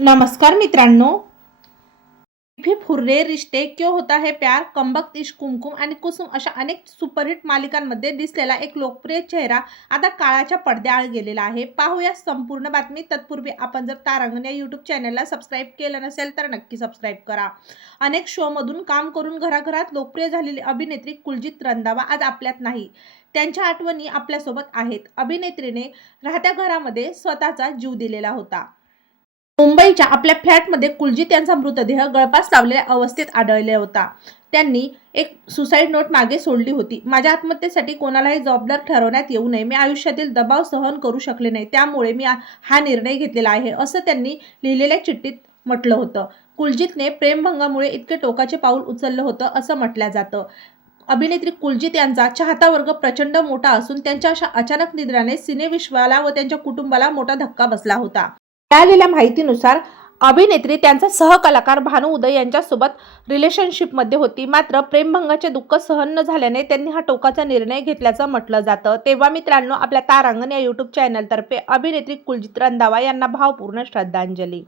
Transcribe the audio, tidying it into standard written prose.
नमस्कार मित्रांनो, फिर फुर्रे रिश्ते, क्यों होता है प्यार, कम बख्त इश्क, कुमकुम आणि कुसुम अशा अनेक सुपरहिट मालिकांमध्ये दिसलेला एक लोकप्रिय चेहरा आता काळाच्या पडद्याआड गेलेला आहे. पाहूया संपूर्ण बातमी. तत्पूर्वी आपण जर तारांगण या यूट्यूब चॅनलला सबस्क्राईब केलं नसेल तर नक्की सबस्क्राईब करा. अनेक शोमधून काम करून घराघरात लोकप्रिय झालेली अभिनेत्री कुलजित रंधावा आज आपल्यात नाही. त्यांच्या आठवणी आपल्यासोबत आहेत. अभिनेत्रीने राहत्या घरामध्ये स्वतःचा जीव दिलेला होता. मुंबईच्या आपल्या फ्लॅटमध्ये कुलजित यांचा मृतदेह गळफास लावलेल्या अवस्थेत आढळला होता. त्यांनी एक सुसाईड नोट मागे सोडली होती. माझ्या आत्महत्येसाठी कोणालाही जबाबदार ठरवण्यात येऊ नये. मी आयुष्यातील दबाव सहन करू शकले नाही, त्यामुळे मी हा निर्णय घेतलेला आहे, असं त्यांनी लिहिलेल्या चिठ्ठीत म्हटलं होतं. कुलजितने प्रेमभंगामुळे इतके टोकाचे पाऊल उचललं होतं असं म्हटलं जातं. अभिनेत्री कुलजित यांचा चाहता वर्ग प्रचंड मोठा असून त्यांच्या अशा अचानक निधनाने सिनेविश्वाला व त्यांच्या कुटुंबाला मोठा धक्का बसला होता. मिळालेल्या माहितीनुसार अभिनेत्री त्यांचा सहकलाकार भानू उदय यांच्यासोबत रिलेशनशिपमध्ये होती. मात्र प्रेमभंगाचे दुःख सहन न झाल्याने त्यांनी हा टोकाचा निर्णय घेतल्याचं म्हटलं जातं. तेव्हा मित्रांनो, आपल्या तारांगण या यूट्यूब चॅनलतर्फे अभिनेत्री कुलजित रंधावा यांना भावपूर्ण श्रद्धांजली.